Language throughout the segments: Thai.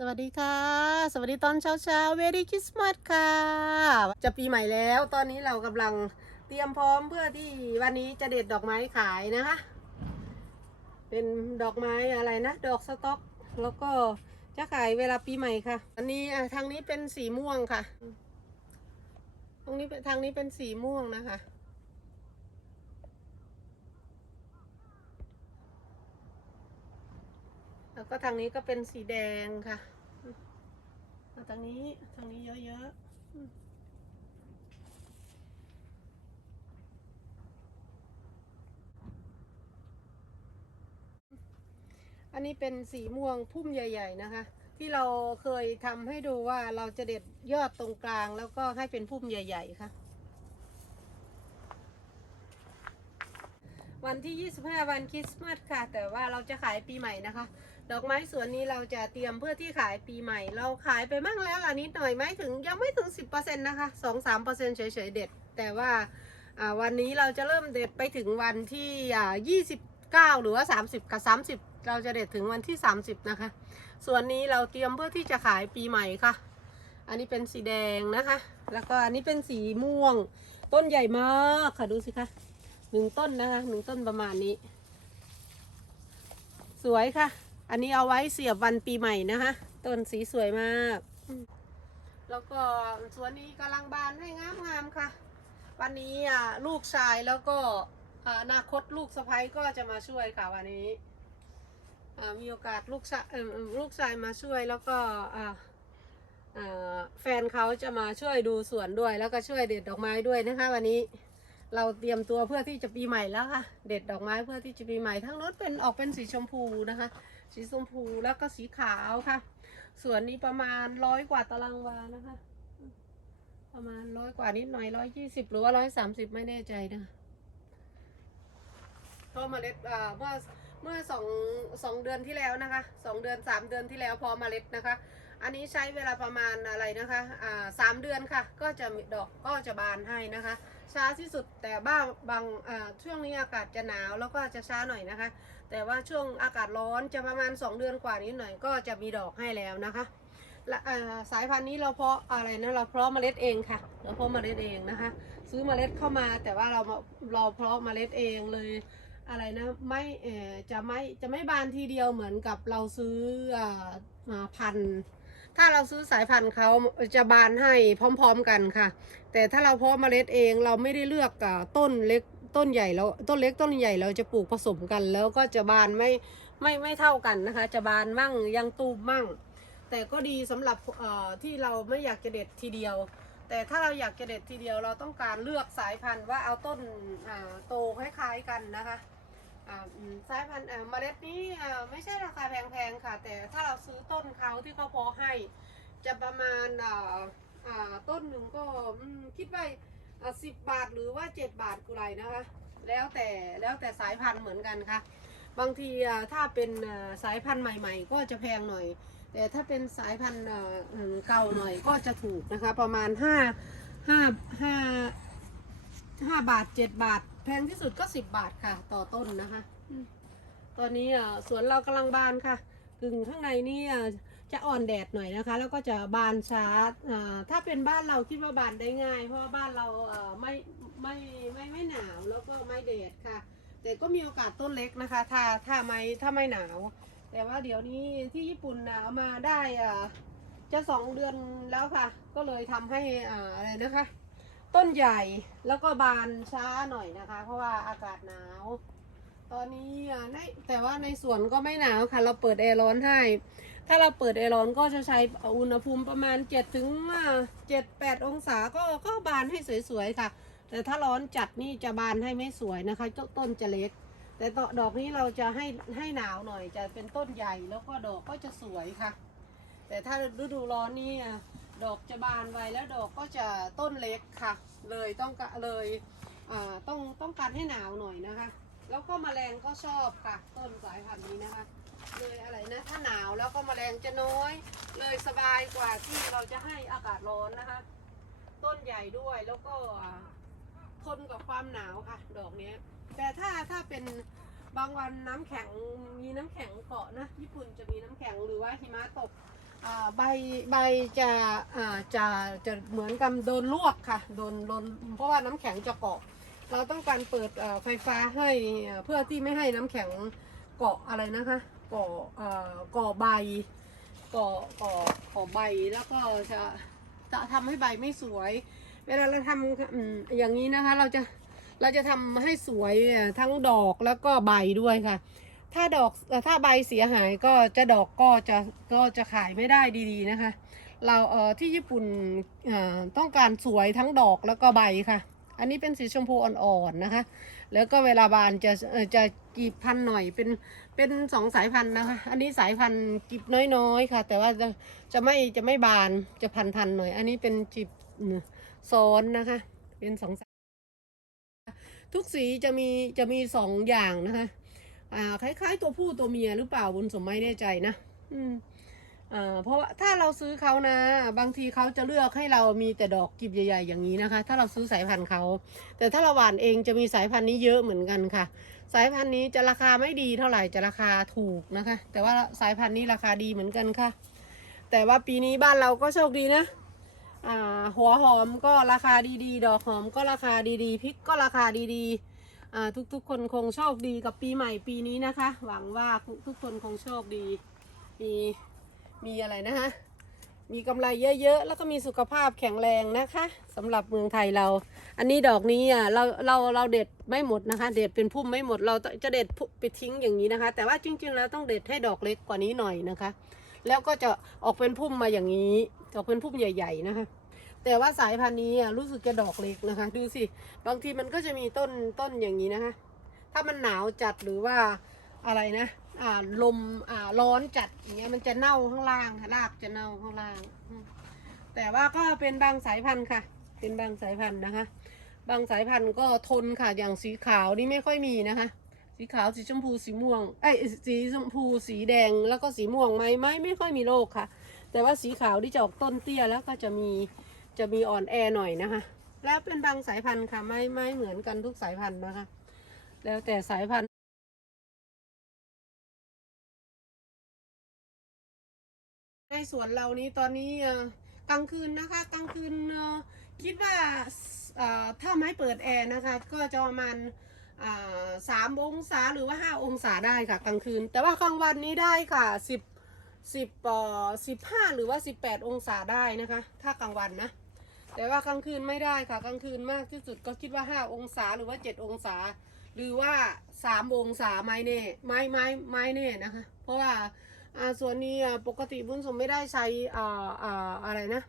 สวัสดีค่ะ สวัสดีตอนเช้าเช้าเวรี่คริสต์มาสค่ะ จะปีใหม่แล้ว ตอนนี้เรากำลังเตรียมพร้อมเพื่อที่วันนี้จะเด็ดดอกไม้ขายนะคะ เป็นดอกไม้อะไรนะ ดอกสต๊อก แล้วก็จะขายเวลาปีใหม่ค่ะ อันนี้ทางนี้เป็นสีม่วงค่ะ ตรงนี้ทางนี้เป็นสีม่วงนะคะ แล้ว ก็ทางนี้ก็เป็นสีแดงค่ะเอาทางนี้ทางนี้เยอะๆ อันนี้เป็นสีม่วงพุ่มใหญ่ ๆ นะคะ ที่เราเคยทำให้ดูว่าเราจะเด็ดยอดตรงกลางแล้วก็ให้เป็นพุ่มใหญ่ ๆ ค่ะวันที่ 25 วันคริสต์มาสค่ะ แต่ว่าเราจะขายปีใหม่นะคะ ดอกไม้สวนนี้เราจะเตรียมเพื่อที่ขายปีใหม่ เราขายไปมั่งแล้วล่ะนิดหน่อยไหมถึงยังไม่ถึง 10%นะคะ2-3%เฉยๆเด็ด แต่ว่าวันนี้เราจะเริ่มเด็ดไปถึงวันที่อ่า29 หรือว่า 30 กับ 30 เราจะเด็ดถึงวันที่ 30 นะคะ ส่วนนี้เราเตรียมเพื่อที่จะขายปีใหม่ค่ะ อันนี้เป็นสีแดงนะคะ แล้วก็อันนี้เป็นสีม่วง ต้นใหญ่มากค่ะดูสิคะหนึ่งต้นนะคะหนึ่งต้นประมาณนี้ สวยค่ะ อันนี้เอาไว้เสียบวันปีใหม่นะคะต้นสีสวยมาก แล้วก็สวนนี้กำลังบานให้งามๆค่ะ วันนี้อะลูกชายแล้วก็อนาคตลูกสะใภ้ก็จะมาช่วยค่ะวันนี้มีโอกาสลูกชายเออลูกชายมาช่วยแล้วก็แฟนเขาจะมาช่วยดูสวนด้วย แล้วก็ช่วยเด็ดดอกไม้ด้วยนะคะ วันนี้เราเตรียมตัวเพื่อที่จะปีใหม่แล้วค่ะ เด็ดดอกไม้เพื่อที่จะปีใหม่ทั้งรถเป็นออกเป็นสีชมพูนะคะ สีชมพูแล้วก็สีขาวค่ะ ส่วนนี้ประมาณร้อยกว่าตารางวานะคะ ประมาณร้อยกว่านิดหน่อยร้อยยี่สิบหรือว่าร้อยสามสิบไม่แน่ใจนะเพราะเมล็ดเมื่อเมื่อสองสองเดือนที่แล้วนะคะสองเดือนสามเดือนที่แล้วพอเมล็ดนะคะ อันนี้ใช้เวลาประมาณอะไรนะคะอ่าสามเดือนค่ะ ก็จะมีดอกก็จะบานให้นะคะ ช้าที่สุดแต่บ้าบางอ่าช่วงนี้อากาศจะหนาวแล้วก็จะช้าหน่อยนะคะ แต่ว่าช่วงอากาศร้อนจะประมาณ 2 เดือนกว่านี้หน่อยก็จะมีดอกให้แล้วนะคะและอ่าสายพันธุ์นี้เราเพาะอะไรนะเราเพาะเมล็ดเองค่ะเราเพาะเมล็ดเองนะคะ ซื้อเมล็ดเข้ามาแต่ว่าเราเราเพาะเมล็ดเองเลยอะไรนะไม่เออจะไม่จะไม่บานทีเดียวเหมือนกับเราซื้ออ่าพันธุ์ ถ้าเราซื้อสายพันธุ์เขาจะบานให้พร้อมๆกันค่ะ แต่ถ้าเราเพาะเมล็ดเองเราไม่ได้เลือกต้นเล็กต้นใหญ่แล้วต้นเล็กต้นใหญ่เราจะปลูกผสมกัน แล้วก็จะบานไม่ไม่ไม่เท่ากันนะคะ จะบานมั่งยังตูมมั่ง แต่ก็ดีสำหรับที่เราไม่อยากจะเด็ดทีเดียว แต่ถ้าเราอยากจะเด็ดทีเดียวเราต้องการเลือกสายพันธุ์ว่าเอาต้นโตคล้ายๆกันนะคะ สายพันธุ์เมล็ดนี้ไม่ใช่ราคาแพงๆค่ะ แต่ถ้าเราซื้อต้นเขาที่เขาพาะให้ จะประมาณต้นหนึ่งก็คิดว่าสิบบาทหรือว่าเจ็ดบาทกุไรนะคะ แล้วแต่แล้วแต่สายพันธุ์เหมือนกันค่ะ บางทีถ้าเป็นสายพันธุ์ใหม่ ๆ ก็จะแพงหน่อย แต่ถ้าเป็นสายพันธุ์เก่าหน่อยก็จะถูกนะคะ ประมาณห้าห้าห้าห้าบาทเจ็ดบาท พงที่สุดก็สิบบาทค่ะ ต่อต้นนะคะอืมตอนนี้อ่าสวนเรากำลังบานค่ะกึ่งข้างในนี่อ่าจะอ่อนแดดหน่อยนะคะ แล้วก็จะบานช้าอ่าถ้าเป็นบ้านเราคิดว่าบานได้ง่าย เพราะว่าบ้านเราเอ่อไม่ไม่ไม่ไม่หนาวแล้วก็ไม่แดดค่ะ แต่ก็มีโอกาสต้นเล็กนะคะ ถ้าถ้าไม่ถ้าไม่หนาว แต่ว่าเดี๋ยวนี้ที่ญี่ปุ่นหนาวมาได้อ่าจะสองเดือนแล้วค่ะ ก็เลยทำให้อ่าอะไรนะคะ ต้นใหญ่แล้วก็บานช้าหน่อยนะคะ เพราะว่าอากาศหนาว ตอนนี้ในแต่ว่าในสวนก็ไม่หนาวค่ะ เราเปิดแอร์ร้อนให้ ถ้าเราเปิดแอร์ร้อนก็จะใช้อุณหภูมิประมาณ7ถึงเจ็ดแปดองศาก็ก็บานให้สวยๆค่ะ แต่ถ้าร้อนจัดนี่จะบานให้ไม่สวยนะคะต้นต้นจะเล็ก แต่ดอกนี้เราจะให้ให้หนาวหน่อยจะเป็นต้นใหญ่แล้วก็ดอกก็จะสวยค่ะ แต่ถ้าฤดูร้อนนี่อะ ดอกจะบานไวแล้วดอกก็จะต้นเล็กค่ะ เลยต้องกะเลยต้องต้องการให้หนาวหน่อยนะคะ แล้วก็แมลงก็ชอบค่ะ ต้นสายพันธุ์นี้นะคะ เลยอะไรนะถ้าหนาวแล้วก็แมลงจะน้อย เลยสบายกว่าที่เราจะให้อากาศร้อนนะคะ ต้นใหญ่ด้วยแล้วก็ทนกับความหนาวค่ะ ดอกนี้แต่ถ้าถ้าเป็นบางวันน้ำแข็งมีน้ำแข็งเกาะนะญี่ปุ่นจะมีน้ำแข็งหรือว่าหิมะตก อ่าใบใบจะอ่าจะจะเหมือนกับโดนลวกค่ะโดนโดนเพราะว่าน้ำแข็งจะเกาะ เราต้องการเปิดเอ่อไฟฟ้าให้เอ่อเพื่อที่ไม่ให้น้ำแข็งเกาะอะไรนะคะเกาะเอ่อเกาะใบเกาะเกาะเกาะใบแล้วก็จะจะทำให้ใบไม่สวย เวลาเราทำอืมอย่างนี้นะคะเราจะเราจะทำให้สวยเนี่ยทั้งดอกแล้วก็ใบด้วยค่ะ ถ้าดอกถ้าใบเสียหายก็จะดอกก็จะก็จะขายไม่ได้ดีๆนะคะ เราเอ่อที่ญี่ปุ่นอ่อต้องการสวยทั้งดอกแล้วก็ใบค่ะ อันนี้เป็นสีชมพูอ่อนๆนะคะ แล้วก็เวลาบานจะเออจะกีบพันหน่อยเป็นเป็นสองสายพันธุ์นะคะ อันนี้สายพันธุ์กีบน้อยๆค่ะ แต่ว่าจะจะไม่จะไม่บานจะพันๆหน่อย อันนี้เป็นจีบโซนนะคะ เป็นสองสายทุกสีจะมีจะมีสองอย่างนะคะ อ่าคล้ายๆตัวผู้ตัวเมียหรือเปล่าบุญสมไม่แน่ใจนะ อืมอ่าเพราะว่าถ้าเราซื้อเขานะ บางทีเขาจะเลือกให้เรามีแต่ดอกกิบใหญ่ๆอย่างนี้นะคะ ถ้าเราซื้อสายพันธุ์เขาแต่ถ้าเราหว่านเองจะมีสายพันธุ์นี้เยอะเหมือนกันค่ะ สายพันธุ์นี้จะราคาไม่ดีเท่าไหร่จะราคาถูกนะคะ แต่ว่าสายพันธุ์นี้ราคาดีเหมือนกันค่ะ แต่ว่าปีนี้บ้านเราก็โชคดีนะหัวหอมก็ราคาดีๆ ดอกหอมก็ราคาดีๆพริกก็ราคาดีๆ ทุกๆ คนคงโชคดีกับปีใหม่ปีนี้นะคะ หวังว่าทุกคนคงโชคดี มีมีอะไรนะคะมีกำไรเยอะๆ แล้วก็มีสุขภาพแข็งแรงนะคะสำหรับเมืองไทยเรา อันนี้ดอกนี้อะเราเราเราเด็ดไม่หมดนะคะ เด็ดเป็นพุ่มไม่หมดเราจะเด็ดไปทิ้งอย่างนี้นะคะ แต่ว่าจริงๆแล้วต้องเด็ดให้ดอกเล็กกว่านี้หน่อยนะคะ แล้วก็จะออกเป็นพุ่มมาอย่างนี้ออกเป็นพุ่มใหญ่ ๆนะคะ แต่ว่าสายพันธุ์นี้อะรู้สึกจะดอกเล็กนะคะ ดูสิบางทีมันก็จะมีต้นต้นอย่างนี้นะคะ ถ้ามันหนาวจัดหรือว่าอะไรนะอ่าลมอ่าร้อนจัดอย่างเงี้ยมันจะเน่าข้างล่างค่ะรากจะเน่าข้างล่าง แต่ว่าก็เป็นบางสายพันธุ์ค่ะ เป็นบางสายพันธุ์นะคะ บางสายพันธุ์ก็ทนค่ะอย่างสีขาวนี่ไม่ค่อยมีนะคะ สีขาวสีชมพูสีม่วงไอ้สีชมพูสีแดงแล้วก็สีม่วงไหมไม่ไม่ค่อยมีโรคค่ะ แต่ว่าสีขาวที่จะออกต้นเตี้ยแล้วก็จะมี จะมีอ่อนแอหน่อยนะคะ แล้วเป็นบางสายพันธุ์ค่ะไม่ไม่เหมือนกันทุกสายพันธุ์นะคะ แล้วแต่สายพันธุ์ในสวนเรานี้ตอนนี้กลางคืนนะคะกลางคืนคิดว่าถ้าไม่เปิดแอร์นะคะ ก็จะประมาณสามองศาหรือว่าห้าองศาได้ค่ะกลางคืน แต่ว่ากลางวันนี้ได้ค่ะสิบสิบเอ่อสิบห้าหรือว่าสิบแปดองศาได้นะคะ ถ้ากลางวันนะ แต่ว่ากลางคืนไม่ได้ค่ะกลางคืนมากที่สุดก็คิดว่าห้าองศาหรือว่าเจ็ดองศา หรือว่าสามองศาไม้เน่ไม้ไม้ไม้เน่นะคะ เพราะว่าอ่าส่วนนี้ปกติบุญสมไม่ได้ใช้อ่าอ่าอะไรนะ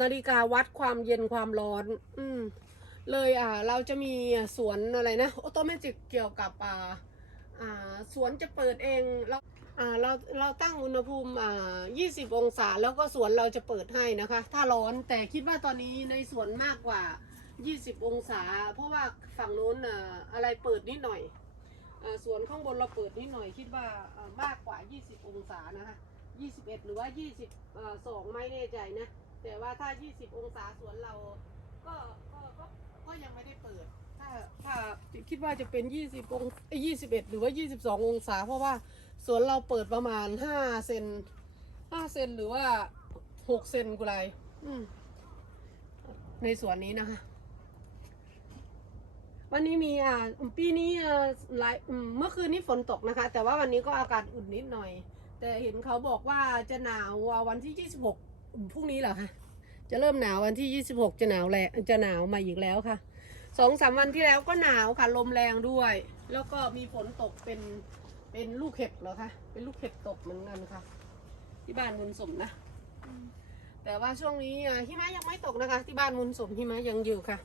นาฬิกาวัดความเย็นความร้อน อืมเลยอ่าเราจะมีสวนอะไรนะออโตเมติกเกี่ยวกับอ่าอ่าสวนจะเปิดเองแล้ว อ่าเราเราตั้งอุณหภูมิอ่า20 องศาแล้วก็สวนเราจะเปิดให้นะคะ ถ้าร้อนแต่คิดว่าตอนนี้ในสวนมากกว่า 20 องศา เพราะว่าฝั่งนู้นอ่าอะไรเปิดนิดหน่อยอ่าสวนข้างบนเราเปิดนิดหน่อย คิดว่าอ่ามากกว่า 20 องศานะคะ 21 หรือว่า22ไม่แน่ใจนะ แต่ว่าถ้า 20 องศาสวนเราก็ยังไม่ได้เปิด ถ้าถ้า คิดว่าจะเป็น 20องเอ้ย21หรือว่า 22 องศา เพราะว่าสวนเราเปิดประมาณ 5 เซน5เซนหรือว่า 6 เซนกุไรในสวนนี้นะคะ วันนี้มีอ่าปีนี้อ่าหลายเมื่อคืนนี้ฝนตกนะคะ แต่ว่าวันนี้ก็อากาศอุ่นนิดหน่อย แต่เห็นเขาบอกว่าจะหนาววันที่ 26พรุ่งนี้เหรอคะจะเริ่มหนาววันที่ 26 จะหนาวแหละจะหนาวมาอีกแล้วค่ะ สองสามวันที่แล้วก็หนาวค่ะลมแรงด้วย แล้วก็มีฝนตกเป็นเป็นลูกเห็บเหรอคะเป็นลูกเห็บตกเหมือนกันค่ะ ที่บ้านมุนสมนะ แต่ว่าช่วงนี้อะหิมะยังไม่ตกนะคะ ที่บ้านมุนสมหิมะยังอยู่ค่ะ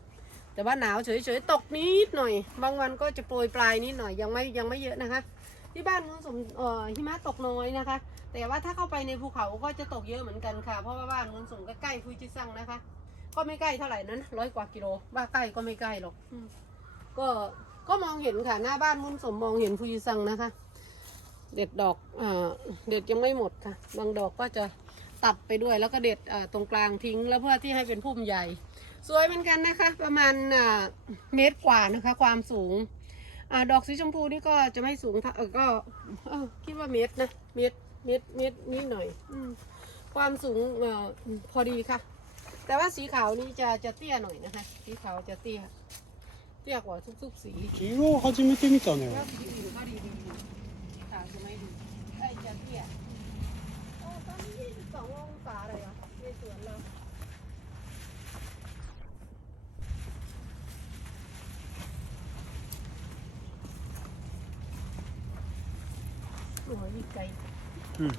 แต่ว่าหนาวเฉยๆตกนิดหน่อย บางวันก็จะโปรยปลายนิดหน่อยยังไม่ยังไม่เยอะนะคะ ที่บ้านมุนสมเอ่อหิมะตกน้อยนะคะ แต่ว่าถ้าเข้าไปในภูเขาก็จะตกเยอะเหมือนกันค่ะ เพราะว่าบ้านมุนสมก็ใกล้ฟุจิซังนะคะ ก็ไม่ใกล้เท่าไหร่นั้นร้อยกว่ากิโลว่าใกล้ก็ไม่ใกล้หรอกก็ก็มองเห็นค่ะหน้าบ้านมุนสมมองเห็นฟุจิซังนะคะ เด็ดดอกอเด็ดยังไม่หมดค่ะ บางดอกก็จะตัดไปด้วยแล้วก็เด็ดตรงกลางทิ้ง แล้วเพื่อที่ให้เป็นพุ่มใหญ่ สวยเหมือนกันนะคะ ประมาณเมตรกว่านะคะ ความสูงอดอกสีชมพูนี่ก็จะไม่สูงก็คิดว่าเมตรนะเมตรเมตรเมตรนิดหน่อยอความสูงอพอดีค่ะ แต่ว่าสีขาวนี่จะจะเตี้ยหน่อยนะคะ สีขาวจะเตี้ย เตี้ยกว่าทุกๆสี 黄色初めて見たね แล้วสีอื่นก็ดีดีอยู่สีขาวจะไม่ดีไอ้จะเตี้ยโอ้ตอนนี้ยี่สิบสององศาเลยเหรอ่ะในสวนเราโอ้ยนี่ไกล うん